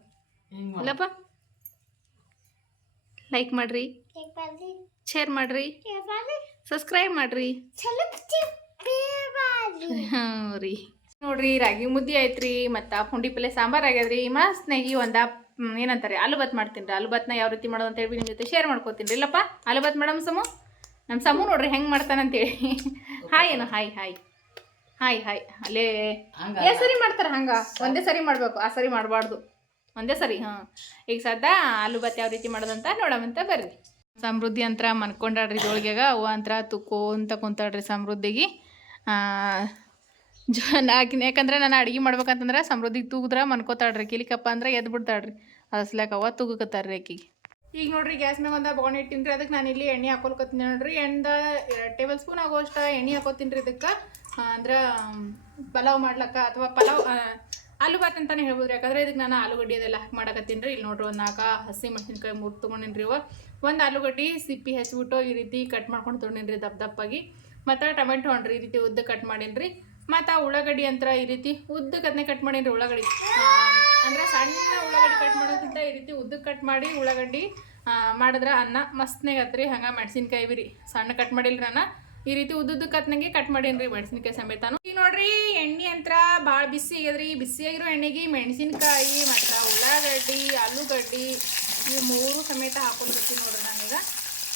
ಇಲ್ಲಪ್ಪ? ಲೈಕ್ ಮಾಡ್ರಿ. ಶೇರ್ ಮಾಡ್ರಿ. ಸಬ್ಸ್ಕ್ರೈಬ್ ಮಾಡ್ರಿ. ರೀ. ನೋಡ್ರಿ ರಾಗಿ ಮುದ್ದೆ ಐತ್ರಿ ಮತ್ತು ಪುಂಡಿ ಪಲ್ಲೆ ಸಾಂಬಾರು ಆಗ್ಯದ್ರಿ. ಮಸ್ತ್ನಾಗಿ ಒಂದು ಏನಂತಾರೆ ಆಲೂಬತ್ ಮಾಡ್ತೀನಿ ರೀ ಆಲೂಬತ್ನ ಯಾವ ರೀತಿ ಮಾಡೋದು ಅಂತ ಹೇಳಿ ನಿಮ್ಮ ಜೊತೆ ಶೇರ್ ಮಾಡ್ಕೋತೀನಿ ರೀ. ಇಲ್ಲಪ್ಪ ಆಲೂಬತ್ ಮೇಡಮ್ ಸಮು? ನಮ್ಮ ಸಮು ನೋಡ್ರಿ ಹೆಂಗೆ ಮಾಡ್ತಾನಂತೇಳಿ ಹಾಯ್ ಏನು ಹಾಯ್ ಹಾಯ್ ಹಾಯ್ ಹಾಯ್ ಅಲ್ಲೇ ಏ ಸರಿ ಮಾಡ್ತಾರೆ ಹಂಗ? ಒಂದೇ ಸರಿ ಮಾಡಬೇಕು. ಆ ಸರಿ ಮಾಡಬಾರ್ದು. ಒಂದೇ ಸರಿ ಹಾಂ. ಈಗ ಸದ್ದ ಆಲೂಬತ್ ಯಾವ ರೀತಿ ಮಾಡೋದಂತ ನೋಡಮಂತ ಬರ್ರಿ. ಸಮೃದ್ಧಿ ಅಂತ ಮನ್ಕೊಂಡಾಡ್ರಿ ಇದ್ರೊಳಗ್ಯಾಗ ಅವ ಅಂತ ತುಕ್ಕೋ ಅಂತ ಕುಂತಾಡ್ರಿ ಸಮೃದ್ಧಿಗೆ ಜ ನಾಕಿನ ಯಾಕಂದ್ರೆ ನಾನು ಅಡುಗೆ ಮಾಡ್ಬೇಕಂತಂದ್ರೆ ಸಮೃದ್ಧಿಗೆ ತೂಗಿದ್ರೆ ಮನ್ಕೋತಾಳ್ರಿ, ಕಿಲಿಕಪ್ಪ ಅಂದ್ರೆ ಎದ್ದು ಬಿಡ್ತಾಳ್ರಿ. ಅದ್ಸ್ಲಾಕ ಅವ ತೂಗಕತ್ತಾರ್ರಿ ಆಕಿಗೆ ಈಗ ನೋಡ್ರಿ ಗ್ಯಾಸ್ ಮ್ಯಾಗ ಒಂದು ಬೊಗಣೆ ಇಟ್ಟಿನ್ರಿ ಅದಕ್ಕೆ ನಾನು ಇಲ್ಲಿ ಎಣ್ಣೆ ಹಾಕೊಳ್ಕೊತೀನಿ ನೋಡ್ರಿ. ಎಣ್ಣೆ ಟೇಬಲ್ ಸ್ಪೂನ್ ಆಗೋಷ್ಟು ಎಣ್ಣೆ ಹಾಕೋತೀನಿ ರೀ ಇದಕ್ಕೆ ಅಂದ್ರೆ ಪಲಾವ್ ಮಾಡ್ಲಕ್ಕ ಅಥವಾ ಪಲಾವ್ ಆಲೂ ಬಾತ್ ಅಂತಾನೆ ಹೇಳ್ಬೋದು ಯಾಕಂದ್ರೆ ಇದಕ್ಕೆ ನಾನು ಆಲೂಗಡ್ಡೆ ಅದೆಲ್ಲ ಹಾಕಿ ಮಾಡಕತ್ತೀನಿ ರೀ ಇಲ್ಲಿ ನೋಡ್ರಿ ಒಂದು ನಾಲ್ಕು ಹಸಿ ಮೆಣಸಿನ್ಕಾಯಿ ಮೂರು ತೊಗೊಂಡಿನಿ ಇವ. ಒಂದು ಆಲೂಗಡ್ಡೆ ಸಿಪ್ಪಿ ಹಚ್ಬಿಟ್ಟು ಈ ರೀತಿ ಕಟ್ ಮಾಡ್ಕೊಂಡು ತೊಗೊಂಡಿನಿ ರೀ ದಪ್ಪ ದಪ್ಪಾಗಿ. ಮತ್ತು ಟೊಮೆಟೊ ಹಣ್ರಿ ಈ ರೀತಿ ಉದ್ದ ಕಟ್ ಮಾಡಿನ್ರಿ. ರೀ ಮತ್ತು ಉಳ್ಳಾಗಡ್ಡಿ ಅಂತರ ಈ ರೀತಿ ಉದ್ದಕ್ಕೆ ಅದನ್ನೇ ಕಟ್ ಮಾಡೀನಿ ರೀ ಉಳ್ಳಾಗಡ್ಡಿ. ಆ, ಅಂದ್ರೆ ಸಣ್ಣ ಉಳ್ಳಾಗಡ್ಡಿ ಕಟ್ ಮಾಡೋಕ್ಕಿಂತ ಈ ರೀತಿ ಉದ್ದಕ್ಕೆ ಕಟ್ ಮಾಡಿ ಉಳ್ಳಾಗಡ್ಡಿ ಮಾಡಿದ್ರೆ ಅನ್ನ ಮಸ್ತ್ನಾಗತ್ರಿ ಹಂಗೆ ಮೆಣಸಿನ್ಕಾಯಿ ಬಿರಿ. ಸಣ್ಣ ಕಟ್ ಮಾಡಿಲ್ರಿ ನಾನು ಈ ರೀತಿ ಉದ್ದುದ್ದಕ್ಕೆ ಕತ್ನಂಗೆ ಕಟ್ ಮಾಡೀನಿ ರೀ ಮೆಣಸಿನ್ಕಾಯಿ ಸಮೇತನು. ಈಗ ನೋಡ್ರಿ ಎಣ್ಣೆ ಅಂತರ ಭಾಳ ಬಿಸಿ ಆಗ್ಯದ್ರಿ. ಬಿಸಿಯಾಗಿರೋ ಎಣ್ಣೆಗೆ ಮೆಣಸಿನ್ಕಾಯಿ ಮತ್ತು ಉಳ್ಳಾಗಡ್ಡಿ ಆಲೂಗಡ್ಡಿ ಇವು ಮೂರು ಸಮೇತ ಹಾಕೊಂಡ್ಬಿಡ್ತೀನಿ ನೋಡ್ರಿ ನಾನೀಗ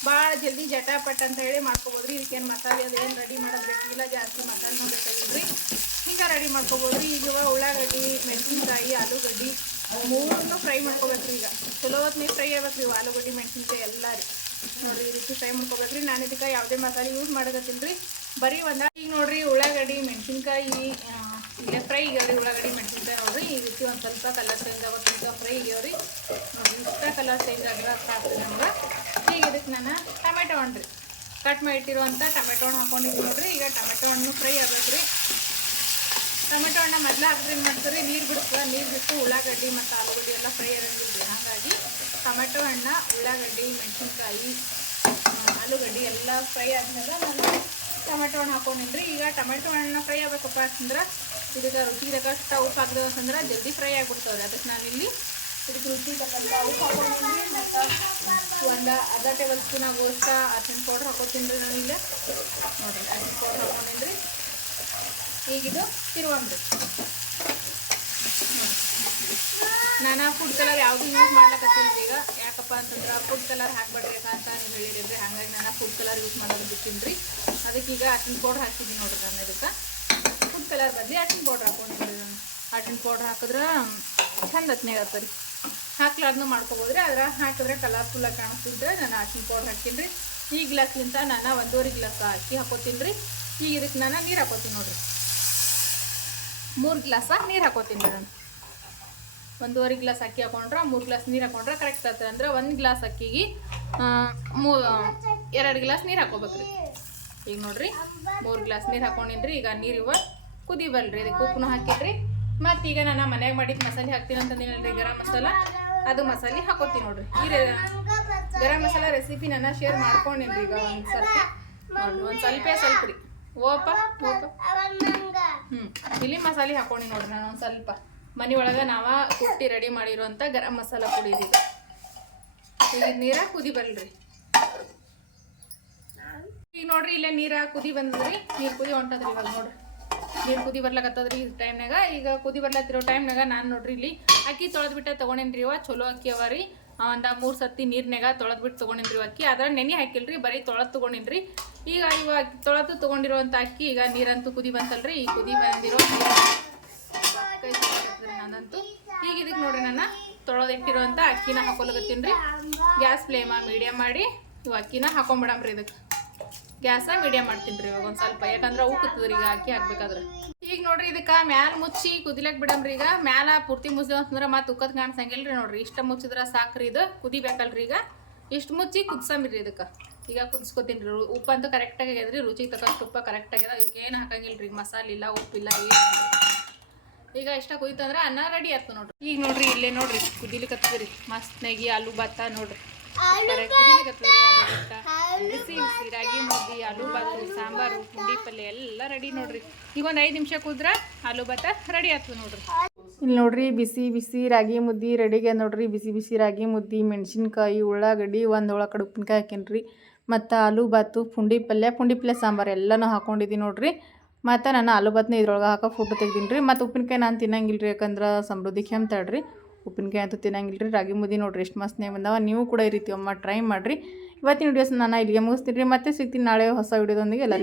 ಭಾಳ ಜಲ್ದಿ ಜಟಾಪಟ್ ಅಂತ ಹೇಳಿ ಮಾಡ್ಕೊಬೋದ್ರಿ. ಇದಕ್ಕೇನು ಮಸಾಲೆ ಅದು ಏನು ರೆಡಿ ಮಾಡೋದು ಬೇಕಿಲ್ಲ ಜಾಸ್ತಿ ಮಸಾಲೆನೂ ರೀ ಹಿಂಗೆ ರೆಡಿ ಮಾಡ್ಕೊಬೋದ್ರಿ. ಈಗ ಇವಾಗ ಉಳ್ಳಾಗಡ್ಡಿ, ಮೆಣಸಿನ್ಕಾಯಿ, ಆಲೂಗಡ್ಡಿ ಮೂರನ್ನು ಫ್ರೈ ಮಾಡ್ಕೋಬೇಕ್ರಿ ಈಗ. ಚಲೋ ಹೊತ್ತು ಫ್ರೈ ಆಗ್ಬೇಕ್ರಿ ರೀ ಆಲೂಗಡ್ಡಿ, ಮೆಣಸಿನ್ಕಾಯಿ ಎಲ್ಲ ರೀ. ನೋಡ್ರಿ, ಈ ರೀತಿ ಫ್ರೈ ಮಾಡ್ಕೋಬೇಕ್ರಿ. ನಾನು ಇದಕ್ಕೆ ಯಾವುದೇ ಮಸಾಲೆ ಯೂಸ್ ಮಾಡಕತ್ತೀನಿ ರೀ. ಬರೀ ಒಂದ ಈಗ ನೋಡಿರಿ, ಉಳ್ಳಾಗಡ್ಡಿ, ಮೆಣಸಿನ್ಕಾಯಿ ಈಗ ಫ್ರೈ ಆಗ್ಯಾವ್ರಿ ಉಳ್ಳಾಗಡ್ಡಿ, ಮೆಣಸಿನ್ಕಾಯಿ ನೋಡ್ರಿ. ಈ ರೀತಿ ಒಂದು ಸ್ವಲ್ಪ ಕಲರ್ ಚೇಂಜ್ ಆಗೋದ್ರಿಂದ ಫ್ರೈ ಆಗ್ಯಾವ್ರಿ. ನೋಡಿರಿ, ಇಷ್ಟ ಕಲರ್ ಚೇಂಜ್ ಆಗಿರೋ ಸಾಕು ನಮ್ಗೆ. ಈಗ ಇದಕ್ಕೆ ನಾನು ಟೊಮೆಟೊ ಹಣ್ಣು ರೀ. ಕಟ್ ಮಾಡಿ ಇಟ್ಟಿರುವಂಥ ಟೊಮೆಟೊ ಹಣ್ಣು ಹಾಕೊಂಡಿದ್ದೀನಿ ನೋಡ್ರಿ. ಈಗ ಟೊಮೆಟೊ ಹಣ್ಣು ಫ್ರೈ ಆಗ್ಬೇಕು ರೀ. ಟೊಮೆಟೊ ಹಣ್ಣು ಮೊದಲು ಹಾಕಿದ್ರೆ ಏನು ಮಾಡ್ತಾರೆ? ನೀರು ಬಿಡ್ತದೆ ನೀರು ಬಿಟ್ಟು ಉಳ್ಳಾಗಡ್ಡಿ ಮತ್ತು ಆಲೂಗಡ್ಡಿ ಎಲ್ಲ ಫ್ರೈ ಆಗಂಗಿಲ್ಲ ರೀ. ಹಾಗಾಗಿ ಟೊಮೆಟೊ ಹಣ್ಣು, ಉಳ್ಳಾಗಡ್ಡಿ, ಮೆಣಸಿನ್ಕಾಯಿ ಆಲೂಗಡ್ಡಿ ಎಲ್ಲ ಫ್ರೈ ಆದ್ಮೇಲೆ ನಾನು ಟೊಮೆಟೊ ಹಣ್ಣು ಹಾಕೊಂಡಿದ್ರಿ ಈಗ ಟೊಮೆಟೊ ಹಣ್ಣು ಫ್ರೈ ಆಗಬೇಕಪ್ಪ ಅಂತಂದ್ರೆ ಇದಕ್ಕೆ ರುಚಿಗೆ ತಕ್ಕಷ್ಟು ಉಪ್ಪು ಹಾಕಿದೆ ಜಲ್ದಿ ಫ್ರೈ ಆಗಿಬಿಡ್ತಾವ್ರಿ. ಅದಕ್ಕೆ ನಾನಿಲ್ಲಿ ಇದಕ್ಕೆ ರುಚಿ ತಕ್ಕಂಥ ಉಪ್ಪು ಹಾಕೊಂಡಿದ್ರಿ ಮತ್ತು ಒಂದು ಅರ್ಧ ಟೇಬಲ್ ಸ್ಪೂನ್ ಆಗುವಷ್ಟು ಅರ್ಶಿನ ಪೌಡ್ರ್ ಹಾಕೋತೀನಿ ರೀ ಈಗ ನೋಡಿರಿ ಅರ್ಶಿನ ಪೌಡ್ರ್ ಹಾಕೊಂಡಿದ್ರಿ ಈಗಿದು ತಿರುವಂಬ್ರಿ ನಾನು ಫುಡ್ ಕಲರ್ ಯಾವುದು ಯೂಸ್ ಮಾಡ್ಲಕತ್ತೀನಿ ಈಗ. ಯಾಕಪ್ಪ ಅಂತಂದ್ರೆ ಫುಡ್ ಕಲರ್ ಹಾಕ್ಬೇಡ್ರಿ ಅಂತ ನೀವು ಹೇಳಿರಿ ಹಾಗಾಗಿ ನಾನು ಫುಡ್ ಕಲರ್ ಯೂಸ್ ಮಾಡೋದು ಬಿಟ್ಟಿನಿ ರೀ. ಅದಕ್ಕೆ ಈಗ ಅರ್ಶಿನ ಪೌಡ್ರ್ ಹಾಕಿದ್ದೀನಿ ನೋಡ್ರಿ ನಾನು ಇದಕ್ಕೆ. ಫುಡ್ ಕಲರ್ ಬದಲಿ ಅರ್ಶಿನ ಪೌಡ್ರ್ ಹಾಕೊಂಡಿದ್ದೀನಿ ನಾನು. ಅರ್ಶಿನ ಪೌಡ್ರ್ ಹಾಕಿದ್ರೆ ಚಂದ ಹತ್ತನೇ ಆಗ್ತದೆ ರೀ. ಹಾಕ್ಲಾರ್ದು ಮಾಡ್ಕೊಬೋದ್ರಿ. ಅದ್ರ ಹಾಕಿದ್ರೆ ಕಲರ್ಫುಲ್ಲಾಗಿ ಕಾಣಿಸ್ತಿದ್ರೆ ನಾನು ಅರ್ಶಿನ ಪೌಡ್ರ್ ಹಾಕೀನಿ ರೀ. ಈ ಗ್ಲಾಸ್ಲಿಂತ ನಾನು ಒಂದೂವರೆ ಗ್ಲಾಸ್ ಅಕ್ಕಿ ಹಾಕೋತೀನಿ ರೀ. ಈಗ ಇದಕ್ಕೆ ನಾನು ನೀರು ಹಾಕೋತೀನಿ ನೋಡಿರಿ. ಮೂರು ಗ್ಲಾಸ ನೀರು ಹಾಕೋತೀನಿ ನಾನು. ಒಂದೂವರೆ ಗ್ಲಾಸ್ ಅಕ್ಕಿ ಹಾಕೊಂಡ್ರೆ, ಮೂರು ಗ್ಲಾಸ್ ನೀರು ಹಾಕೊಂಡ್ರೆ ಕರೆಕ್ಟ್ ಆಗ್ತದೆ ಅಂದ್ರೆ ಒಂದು ಗ್ಲಾಸ್ ಅಕ್ಕಿಗೆ ಮೂ, ಎರಡು ಗ್ಲಾಸ್ ನೀರು ಹಾಕೋಬೇಕ್ರಿ ಈಗ ನೋಡ್ರಿ, ಮೂರು ಗ್ಲಾಸ್ ನೀರು ಹಾಕೊಂಡಿನ್ರಿ ಈಗ ನೀರು ಇವ ಕುದಿ ಬಲ್ರಿ ಇದಕ್ಕೆ ಉಪ್ಪು ಹಾಕಿದ್ರಿ ಮತ್ತು ಈಗ ನಾನು ಮನೆಗೆ ಮಾಡಿದ ಮಸಾಲೆ ಹಾಕ್ತೀನಿ ಅಂತಂದಿನಲ್ರಿ ಗರಂ ಮಸಾಲ. ಅದು ಮಸಾಲೆ ಹಾಕೋತೀನಿ ನೋಡ್ರಿ. ಈ ಗರಂ ಮಸಾಲ ರೆಸಿಪಿ ನನ್ನ ಶೇರ್ ಮಾಡ್ಕೊಂಡಿನ್ರಿ ಈಗ ಒಂದು ಸರ್ತಿ. ಒಂದು ಸ್ವಲ್ಪ ಸ್ವಲ್ಪ ರೀ. ಓಪ ಓಪ. ಹ್ಞೂ ಇಲ್ಲಿ ಮಸಾಲೆ ಹಾಕೊಂಡಿ ನೋಡ್ರಿ ನಾನು ಒಂದು ಸ್ವಲ್ಪ. ಮನೆ ಒಳಗೆ ನಾವ ಕುಟ್ಟಿ ರೆಡಿ ಮಾಡಿರುವಂಥ ಗರಂ ಮಸಾಲ ಪುಡಿ ಇದು ಈಗ ನೀರ ಕುದಿ ಬರಲ್ರಿ. ಈಗ ನೋಡ್ರಿ ಇಲ್ಲೇ ನೀರ ಕುದಿ ಬಂದ್ರಿ ನೀರು ಕುದಿ ಹೊಂಟದ್ರಿ ಇವಾಗ ನೋಡ್ರಿ. ನೀರು ಕುದಿ ಬರ್ಲಕತ್ತದ್ರಿ ಈ ಟೈಮ್ನಾಗ ಈಗ ಕುದಿ ಬರ್ಲತ್ತಿರೋ ಟೈಮ್ನಾಗ ನಾನು ನೋಡ್ರಿ ಇಲ್ಲಿ ಅಕ್ಕಿ ತೊಳೆದ್ಬಿಟ್ಟ ತೊಗೊಂಡೇನ್ರಿ ಇವ, ಚಲೋ ಅಕ್ಕಿ ಅವ ರೀ. ಒಂದ ಮೂರು ಸತಿ ನೀರ್ನಾಗ ತೊಳೆದ್ಬಿಟ್ಟು ತೊಗೊಂಡಿನ್ರಿ ಅಕ್ಕಿ. ಅದ್ರ ನೆನೆ ಹಾಕಿಲ್ರಿ, ಬರೀ ತೊಳೆದ್ ತೊಗೊಂಡಿನ್ರಿ. ಈಗ ಇವಾಗ ತೊಳೆದು ತೊಗೊಂಡಿರುವಂಥ ಅಕ್ಕಿ, ಈಗ ನೀರಂತೂ ಕುದಿ ಬಂತಲ್ರಿ. ಈ ಕುದಿ ಬಂದಿರೋ ನಾನಂತೂ ಈಗ ಇದಕ್ಕೆ ನೋಡ್ರಿ ನಾನು ತೊಳೆದಿಟ್ಟಿರುವಂಥ ಅಕ್ಕಿನ ಹಾಕೊಲಕತ್ತೀನಿ ರೀ. ಗ್ಯಾಸ್ ಫ್ಲೇಮ ಮೀಡಿಯಮ್ ಮಾಡಿ ಇವು ಅಕ್ಕಿನ ಹಾಕೊಂಬಿಡಮ್ರಿ ಇದಕ್ಕೆ ಗ್ಯಾಸ ಮೀಡಿಯಮ್ ಮಾಡ್ತೀನಿ ರೀ ಇವಾಗ ಒಂದು ಸ್ವಲ್ಪ. ಯಾಕಂದ್ರೆ ಉಕ್ಕುತ್ತದ್ರಿ ಈಗ ಅಕ್ಕಿ ಹಾಕ್ಬೇಕಾದ್ರೆ. ಈಗ ನೋಡ್ರಿ ಇದಕ್ಕೆ ಮ್ಯಾಲ ಮುಚ್ಚಿ ಕುದಿಲಕ್ ಬಿಡಮ್ರಿ ಈಗ. ಮ್ಯಾಲ ಪೂರ್ತಿ ಮುಚ್ಚಿದ ಅಂತಂದ್ರೆ ಮತ್ತೆ ಉಕ್ಕದ್ ರೀ ನೋಡ್ರಿ. ಇಷ್ಟ ಮುಚ್ಚಿದ್ರೆ ಸಾಕ್ರಿ ಇದು. ಕುದಿಬೇಕಲ್ರಿ ಈಗ. ಇಷ್ಟು ಮುಚ್ಚಿ ಕುದ್ಸಂಬ್ರಿ ಇದಕ್ಕೆ. ಈಗ ಕುದಿಸ್ಕೊತೀನಿ ರೀ. ಉಪ್ಪಂತೂ ಕರೆಕ್ಟಾಗಿ ಆಗ್ಯದ್ರಿ. ರುಚಿಗೆ ತಕ್ಕಷ್ಟು ಉಪ್ಪ ಕರೆಕ್ಟ್ ಆಗ್ಯದ. ಇದಕ್ಕೆ ಏನು ಹಾಕಂಗಿಲ್ರಿ. ಮಸಾಲೆ ಇಲ್ಲ ಉಪ್ಪಿಲ್ಲ ಏನು ಈಗ ಇಷ್ಟ ಕುದಿತಂದ್ರೆ ಅನ್ನ ರೆಡಿ ಆಯ್ತು ನೋಡ್ರಿ. ಈಗ ನೋಡ್ರಿ ಇಲ್ಲೇ ನೋಡ್ರಿ. ಕುದಿಲಿಕತ್ತದ್ರಿ. ಮಸ್ತ್ ನೆಗಿ ಆಲೂ ಭತ್ತ ನೋಡ್ರಿ. ಬಿಸಿ ಬಿಸಿ ರಾಗಿ ಮುದ್ದಿ ಆಲೂ ಬಾತು ಸಾಂಬಾರು ಪುಂಡಿ ಪಲ್ಯ ಎಲ್ಲ ರೆಡಿ ನೋಡ್ರಿ. ಈಗ ಒಂದು ಐದು ನಿಮಿಷ ಕುದ್ರ ಆಲೂ ಭತ್ತ ರೆಡಿ ಆಗ್ತದೆ ನೋಡ್ರಿ. ಇಲ್ಲಿ ನೋಡ್ರಿ ಬಿಸಿ ಬಿಸಿ ರಾಗಿ ಮುದ್ದಿ ರೆಡಿಗೆ ನೋಡ್ರಿ. ಬಿಸಿ ಬಿಸಿ ರಾಗಿ ಮುದ್ದಿ ಮೆಣಸಿನ್ಕಾಯಿ ಉಳ್ಳಾಗಡ್ಡಿ ಒಂದು ಒಳಗಡೆ ಉಪ್ಪಿನಕಾಯಿ ಹಾಕೇನ್ರಿ ಮತ್ತು ಆಲೂ ಬಾತು ಪುಂಡಿ ಪಲ್ಯ ಪುಂಡಿ ಪಲ್ಯ ಸಾಂಬಾರು ಎಲ್ಲನೂ ಹಾಕೊಂಡಿದ್ದೀನಿ ನೋಡ್ರಿ. ಮತ್ತು ನಾನು ಆಲೂ ಬಾತ್ನ ಇದ್ರೊಳಗೆ ಹಾಕೋ ಫೋಟೋ ತೆಗ್ದೀನಿ ರೀ ಮತ್ತು ಉಪ್ಪಿನಕಾಯಿ ನಾನು ತಿನ್ನಂಗಿಲ್ಲ ರೀ ಯಾಕಂದ್ರೆ ಸಮೃದ್ಧಿ ಕೆಮ್ತಾಳ್ರಿ. ಉಪ್ಪಿನಕಾಯಿ ಅಂತೂ ತಿನ್ನಂಗಿಲ್ಲ ರೀ ರಾಗಿ ಮುದಿ ನೋಡ್ರಿ, ಎಷ್ಟು ನೇಮ್ ಬಂದವ. ನೀವು ಕೂಡ ಈ ರೀತಿ ಒಮ್ಮ ಟ್ರೈ ಮಾಡಿರಿ. ಇವತ್ತಿನ ವಿಡಿಯೋಸ್ ನಾನು ಇಲ್ಲಿಗೆ ಮುಗಿಸ್ತೀನಿ ರೀ. ಮತ್ತೆ ಸಿಗ್ತೀನಿ ನಾಳೆ ಹೊಸ ವಿಡಿಯೋದೊಂದಿಗೆ ಎಲ್ಲ